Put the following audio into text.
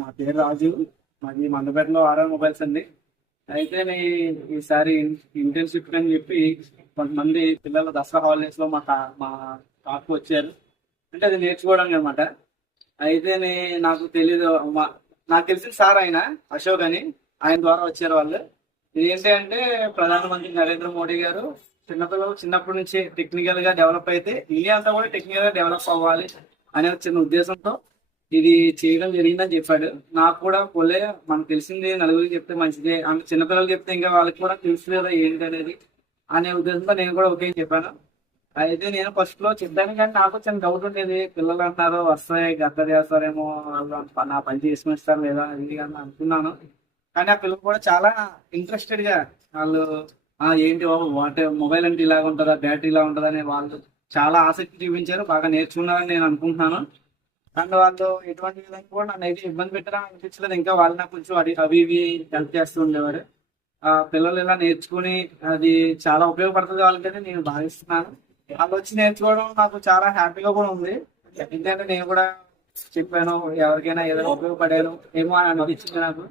మా పేరు రాజు. మాది మండపేటలో ఆర్ఆర్ మొబైల్స్ అండి. అయితే ఈసారి ఇంటర్న్షిప్ అని చెప్పి కొంతమంది పిల్లలు దసరా హాలిడేస్ లో మా తాకు వచ్చారు. అంటే అది నేర్చుకోవడానికి అనమాట. అయితే నాకు తెలీదు, నాకు తెలిసిన సార్ ఆయన అశోక్ అని, ఆయన ద్వారా వచ్చారు వాళ్ళు. ఇది ఏంటి అంటే ప్రధానమంత్రి నరేంద్ర మోడీ గారు చిన్నపిల్లలు చిన్నప్పటి నుంచి టెక్నికల్ గా డెవలప్ అయితే ఇండియా అంతా కూడా టెక్నికల్ గా డెవలప్ అవ్వాలి అనే చిన్న ఉద్దేశంతో ఇది చేయడం జరిగిందని చెప్పాడు. నాకు కూడా పోలే, మనకు తెలిసింది నలుగురికి చెప్తే మంచిదే, అంటే చిన్నపిల్లలకి చెప్తే ఇంకా వాళ్ళకి కూడా తెలుసు కదా ఏంటి అనేది అనే ఉద్దేశంతో నేను కూడా ఓకే చెప్పాను. అయితే నేను ఫస్ట్ లో చెప్పాను, కానీ నాకు చిన్న డౌట్ ఉండేది. పిల్లలు అంటారు వస్తాయి గద్ద చేస్తారేమో, వాళ్ళు నా పని చేసుకునిస్తారు లేదా ఇది అని అనుకున్నాను. కానీ ఆ పిల్లలు కూడా చాలా ఇంట్రెస్టెడ్ గా వాళ్ళు ఏంటి బాబు వాటి మొబైల్ అంటే ఇలాగ ఉంటుందా, బ్యాటరీ ఇలా ఉంటుందా అని వాళ్ళు చాలా ఆసక్తి చూపించారు. బాగా నేర్చుకున్నారని నేను అనుకుంటున్నాను. అండ్ వాళ్ళు ఎటువంటి విధంగా కూడా నన్ను అయితే ఇబ్బంది పెట్టడం అనిపించలేదు. ఇంకా వాళ్ళు నాకు కొంచెం అవి ఇవి హెల్ప్ చేస్తూ ఉండేవారు. పిల్లలు ఇలా నేర్చుకుని అది చాలా ఉపయోగపడుతుంది వాళ్ళకని నేను భావిస్తున్నాను. వాళ్ళు వచ్చి నేర్చుకోవడం నాకు చాలా హ్యాపీగా కూడా ఉంది. ఎందుకంటే నేను కూడా చెప్పాను, ఎవరికైనా ఏదైనా ఉపయోగపడాను ఏమో అని అనిపించింది నాకు.